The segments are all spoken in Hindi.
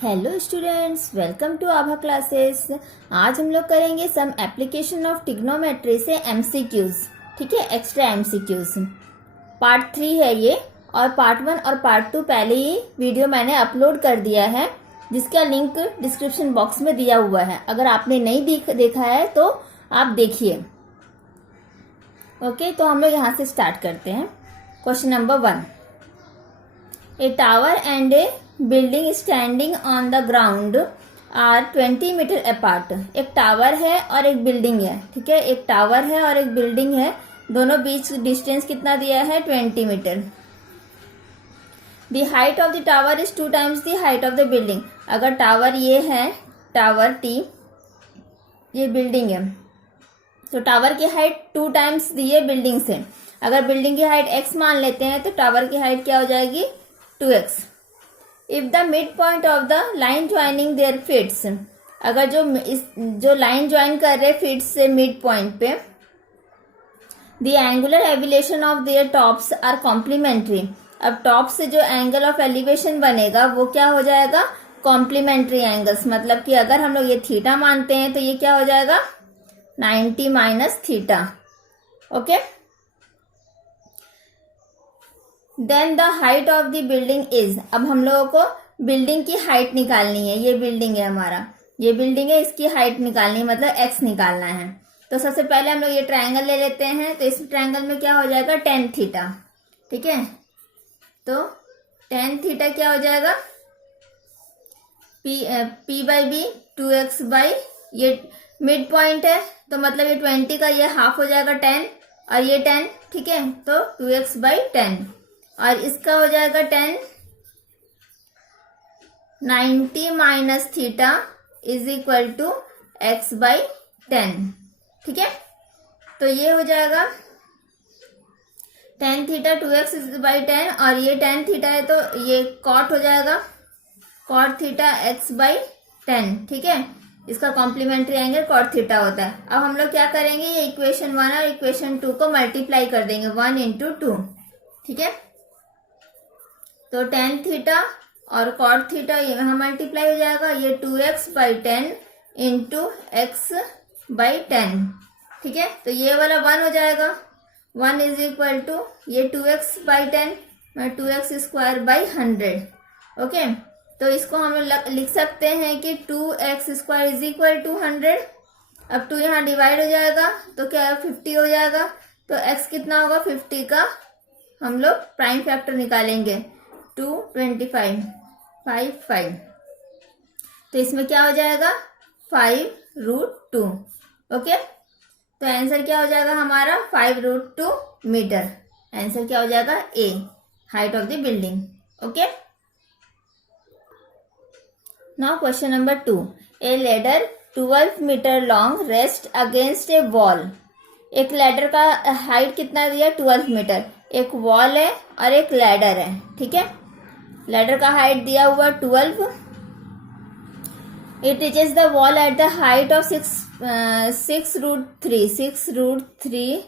Hello students, welcome to Abha classes. आज हम लोग करेंगे सम एप्लीकेशन ऑफ ट्रिग्नोमेट्री से एमसीक्यूज। ठीक है, एक्स्ट्रा एमसीक्यूज। पार्ट 3 है ये, और पार्ट 1 और पार्ट 2 पहले ही वीडियो मैंने अपलोड कर दिया है, जिसका लिंक डिस्क्रिप्शन बॉक्स में दिया हुआ है। अगर आपने नहीं देखा है तो आप देखिए। ओके, तो हम लोग यहाँ से स्टार्ट करते हैं। Question number 1, a tower and a building standing on the ground are 20 metre apart. एक टावर है और एक बिल्डिंग है। ठीक है, एक टावर है और एक बिल्डिंग है, दोनों बीच डिस्टेंस कितना दिया है? 20 metre. The height of the tower is 2 times the height of the building. अगर टावर ये है, टावर टी, ये बिल्डिंग है, तो टावर की हाइट 2 times दी है बिल्डिंग से। अगर बिल्डिंग की हाइट x मान लेते हैं तो टावर की हाइट क्या हो जाएगी? 2x। If the mid point of the line joining their feet, अगर जो लाइन ज्वाइन कर रहे फिट्स से मिड पॉइंट पे, the angular elevation of their tops are complementary. अब टॉप से जो एंगल ऑफ एलिवेशन बनेगा वो क्या हो जाएगा? Complementary angles. मतलब कि अगर हम लोग ये थीटा मानते हैं तो ये क्या हो जाएगा? 90 minus theta. Okay, then the height of the building is. अब हम लोगों को बिल्डिंग की हाइट निकालनी है। ये बिल्डिंग है हमारा, ये बिल्डिंग है, इसकी हाइट निकालनी है, मतलब x निकालना है। तो सबसे पहले हम लोग ये ट्रायंगल ले लेते हैं। तो इस ट्रायंगल में क्या हो जाएगा? tan theta. ठीक है, तो tan थीटा क्या हो जाएगा? p by b 2x by, ये मिड पॉइंट है तो मतलब ये 20 का ये हाफ हो जाएगा 10, और ये 10। ठीक है, तो 2x बाई 10, और इसका हो जाएगा 10। 90 minus theta is equal to x by 10। ठीक है, तो ये हो जाएगा tan थीटा 2x बाई 10, और ये tan थीटा है तो ये cot हो जाएगा, cot थीटा x बाई 10। ठीक है, इसका कॉम्प्लीमेंट्री एंगल cot थीटा होता है। अब हम लोग क्या करेंगे? ये इक्वेशन 1 और इक्वेशन 2 को मल्टीप्लाई कर देंगे, 1 into 2। ठीक है, तो tan थीटा और cot थीटा यहाँ मल्टीप्लाई हो जाएगा, ये 2x by 10 into x by 10। ठीक है, तो ये वाला 1 हो जाएगा, 1 इज इक्वल टू ये 2x बाई 10 में 2x स्क्वायर बाई 100। ओके, तो इसको हम लिख सकते हैं कि 2x square is equal to 100। अब 2 यहाँ डिवाइड हो जाएगा तो क्या 50 हो जाएगा। तो x कितना होगा? 50 का हम लोग प्राइम फैक्टर निकालेंगे, 225, 5। तो इसमें क्या हो जाएगा? 5√2। ओके, तो आंसर क्या हो जाएगा हमारा? 5√2 मीटर। आंसर क्या हो जाएगा? A, height of the building. Okay, now question number 2, a ladder 12 metre long rest against a wall. एक लैडर का हाइट कितना दिया? 12 मीटर। एक वॉल है और एक लैडर है। ठीक है, लैडर का हाइट दिया हुआ 12। It reaches the wall at the height of 6√3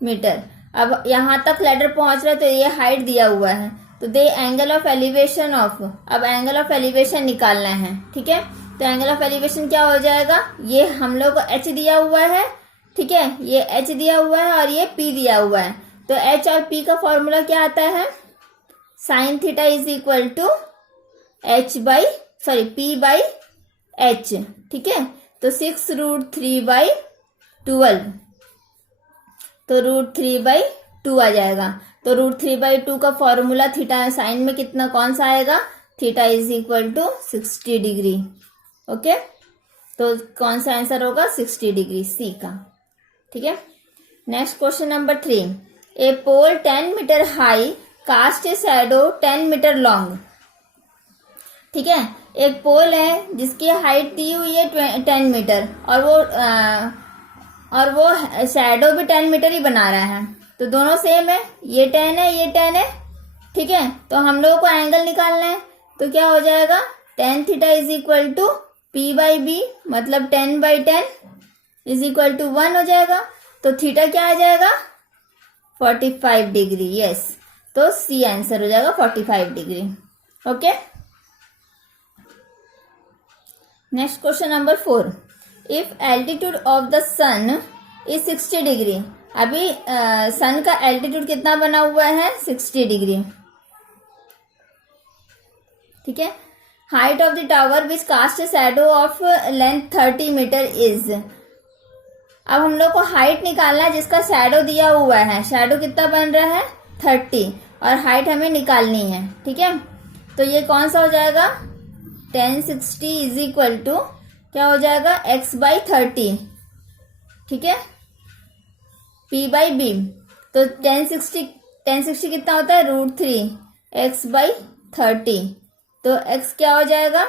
metre. अब यहाँ तक लैडर पहुंच रहा है तो ये हाइट दिया हुआ है, तो दे एंगल ऑफ एलिवेशन ऑफ। अब एंगल ऑफ एलिवेशन निकालना है। ठीक है, तो एंगल ऑफ एलिवेशन क्या हो जाएगा? ये हम लोग को h दिया हुआ है। ठीक है, ये h दिया हुआ है और ये p दिया हुआ है। तो h और p का फॉर्मूला क्या आता है? Sine theta is equal to p by h। ठीक है, तो 6√3 बाई 12, तो √3 बाई 2 आ जाएगा। तो √3 बाई 2 का फॉर्मूला थीटा साइन में कितना, कौन सा आएगा? Theta is equal to 60 degree. Okay, तो कौन सा आंसर होगा? 60 डिग्री, सी का। ठीक है, next question number 3, a pole 10 metre high cast a shadow 10 metre long. ठीक है, एक पोल है जिसकी हाइट दी हुई है 10 मीटर, और वो शैडो भी 10 मीटर ही बना रहा है। तो दोनों सेम है, ये 10 है, ये 10 है। ठीक है, तो हम लोगों को एंगल निकालना है। तो क्या हो जाएगा? tan theta is equal to p by b, मतलब 10 बाई 10 इज इक्वल टू 1 हो जाएगा। तो थीटा क्या आ जाएगा? 45 डिग्री। यस, तो सी आंसर हो जाएगा 45 degree. Okay, next question number 4, if altitude of the sun is 60 degree. अभी सन का एल्टीट्यूड कितना बना हुआ है, 60 डिग्री, ठीक है। Height of the tower which cast shadow of length 30 metre is. अब हम लोग को हाइट निकालना है जिसका शैडो दिया हुआ है। शैडो कितना बन रहा है, 30, और हाइट हमें निकालनी है, ठीक है। तो ये कौन सा हो जाएगा, tan 60 इज इक्वल टू क्या हो जाएगा, x/30, ठीक है, p/b। तो tan 60 कितना होता है, √3 x/30। तो x क्या हो जाएगा,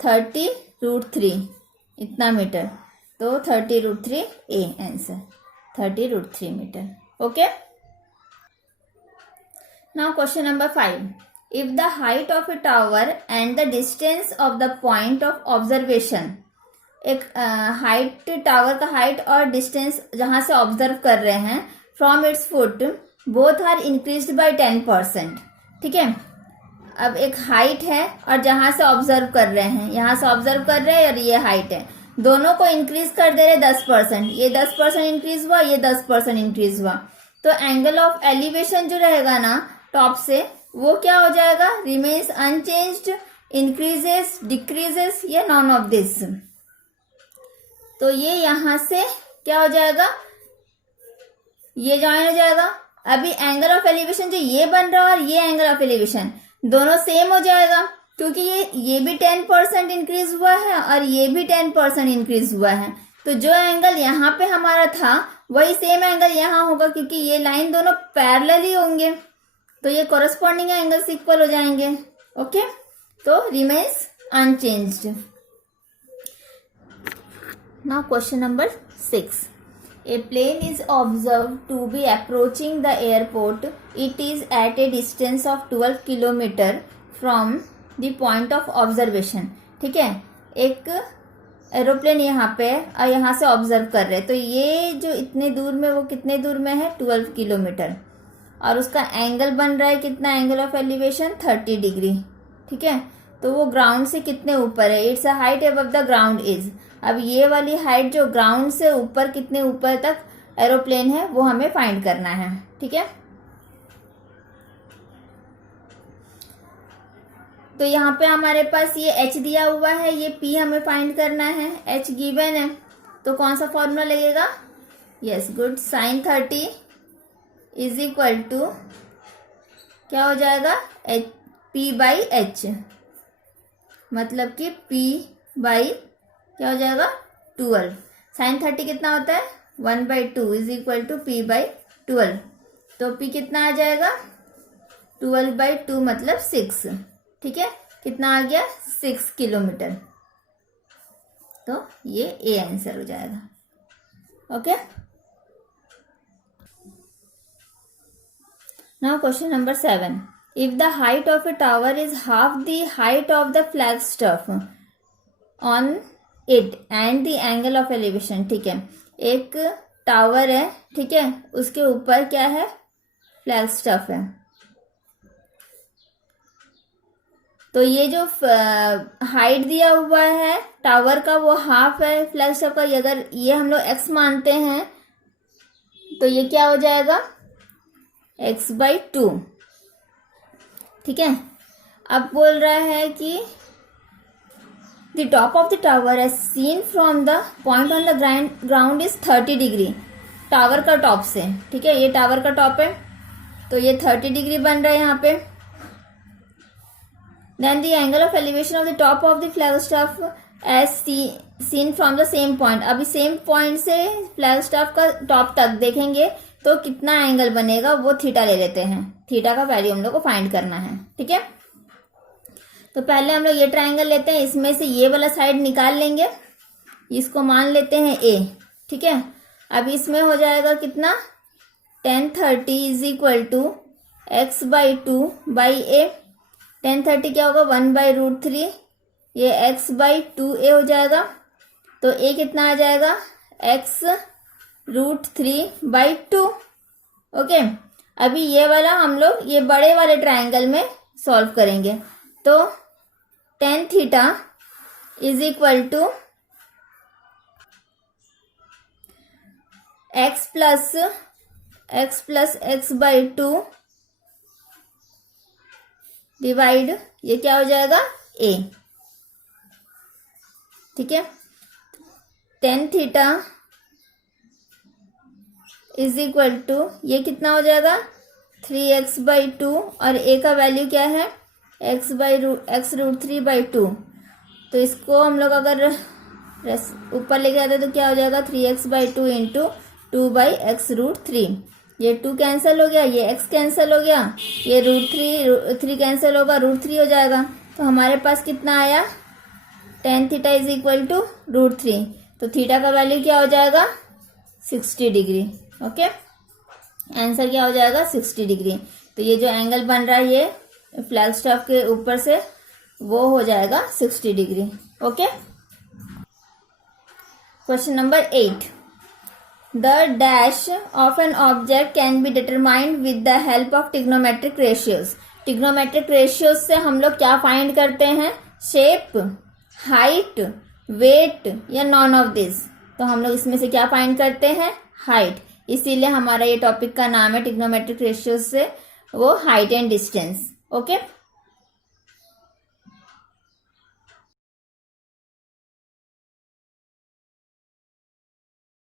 30 √3 इतना मीटर। तो 30 √3 a answer, 30 √3 metre. Okay, now question number 5, if the height of a tower and the distance of the point of observation. एक हाइट, टावर का हाइट और डिस्टेंस जहां से ऑब्जर्व कर रहे हैं, from its foot both are increased by 10%, ठीक है। अब एक हाइट है और जहां से ऑब्जर्व कर रहे हैं, यहां से ऑब्जर्व कर रहे हैं और ये हाइट है, दोनों को इंक्रीज कर दे रहे 10%। ये 10% इंक्रीज हुआ, ये 10% इंक्रीज हुआ। तो एंगल ऑफ एलिवेशन जो रहेगा ना टॉप से, वो क्या हो जाएगा, रिमेन्स अनचेंज्ड, इंक्रीजेस, डिक्रीजेस, या नॉन ऑफ दिस। तो ये यहां से क्या हो जाएगा, ये ज्वाइन हो जाएगा। अभी एंगल ऑफ एलिवेशन जो ये बन रहा है और ये एंगल ऑफ एलिवेशन दोनों सेम हो जाएगा, क्योंकि ये भी 10% इंक्रीज हुआ है और ये भी 10% इंक्रीज हुआ है। तो जो एंगल यहाँ पे हमारा था वही सेम एंगल यहाँ होगा, क्योंकि ये लाइन दोनों पैरेलल ही होंगे, तो ये कोरस्पॉन्डिंग एंगल्स इक्वल हो जाएंगे। ओके, तो remains unchanged. Now question number 6, a plane is observed to be approaching the airport. It is at a distance of 12 kilometer from the point of observation, ठीक है। एक एरोप्लेन यहाँ पे और यहाँ से ऑब्जर्व कर रहे हैं, तो ये जो इतने दूर में, वो कितने दूर में है, 12 किलोमीटर, और उसका एंगल बन रहा है कितना, एंगल ऑफ एलिवेशन 30 डिग्री, ठीक है। तो वो ग्राउंड से कितने ऊपर है, it's a height above the ground is. अब ये वाली हाइट जो ग्राउंड से ऊपर, कितने ऊपर तक एरोप्लेन है, वो हमें फाइंड करना है, ठीक है। तो यहाँ पे हमारे पास ये h दिया हुआ है, ये p हमें फाइंड करना है, h गिवन है। तो कौन सा फॉर्मूला लगेगा, yes good, sin 30 is equal to क्या हो जाएगा, p/h, मतलब कि p/ क्या हो जाएगा, 12। sin 30 कितना होता है, 1/2 इज इक्वल टू p/12। तो p कितना आ जाएगा, 12/2 मतलब 6, ठीक है। कितना आ गया, 6 किलोमीटर। तो ये ए आंसर हो जाएगा। Okay, now question number 7, if the height of a tower is half the height of the flag stuff on it and the angle of elevation, ठीक है। एक टावर है, ठीक है, उसके ऊपर क्या है, फ्लैग स्टफ है। तो ये जो हाइट दिया हुआ है टावर का, वो हाफ है फ्लैग स्टफ का। अगर ये हम लोग x मानते हैं तो ये क्या हो जाएगा, x/2, ठीक है। अब बोल रहा है कि the top of the tower as seen from the point on the ground is 30 degree. Tower का टॉप से, ठीक है, ये टावर का टॉप है, तो ये 30 डिग्री बन रहा है यहाँ पे। Then the angle of elevation of the top of the flag staff as seen from the same point. अभी सेम पॉइंट से फ्लैग स्टाफ का टॉप तक देखेंगे तो कितना एंगल बनेगा, वो थीटा ले लेते हैं। थीटा का वैल्यू हम लोग को फाइंड करना है, ठीक है। तो पहले हम लोग ये ट्राइंगल लेते हैं, इसमें से ये वाला साइड निकाल लेंगे, इसको मान लेते हैं a, ठीक है। अब इसमें हो जाएगा कितना, tan 30 is equal to x/2/a। tan 30 क्या होगा, 1/√3, ये x/2a हो जाएगा। तो a कितना आ जाएगा, x√3/2। ओके, अभी ये वाला हम लोग ये बड़े वाले ट्राइंगल में सॉल्व करेंगे। तो tan theta is equal to x plus x by 2 divide, ये क्या हो जाएगा a, ठीक है। tan theta is equal to, ये कितना हो जाएगा 3x/2 और a का वैल्यू क्या है x रूट 3/2। तो इसको हम लोग अगर ऊपर लेके आते तो क्या हो जाएगा 3x/2 इंटू 2/x रूट 3। ये 2 कैंसिल हो गया, ये x कैंसिल हो गया, ये रूट 3 कैंसिल होगा, रूट 3 हो जाएगा। तो हमारे पास कितना आया tan theta is equal to root 3। तो थीटा का वैल्यू क्या हो जाएगा 60 डिग्री। ओके, आंसर क्या हो जाएगा 60 डिग्री। तो ये जो एंगल बन रहा है ये फ्लैग स्टाफ के ऊपर से वो हो जाएगा 60 degree. Okay, question number 8, the dash of an object can be determined with the help of trigonometric ratios. Trigonometric ratios से हम लोग क्या फाइंड करते हैं, शेप, हाइट, वेट या नॉन ऑफ दिस। तो हम लोग इसमें से क्या फाइंड करते हैं, हाइट। इसीलिए हमारा ये टॉपिक का नाम है ट्रिग्नोमेट्रिक रेशियोज से वो हाइट एंड डिस्टेंस। ओके।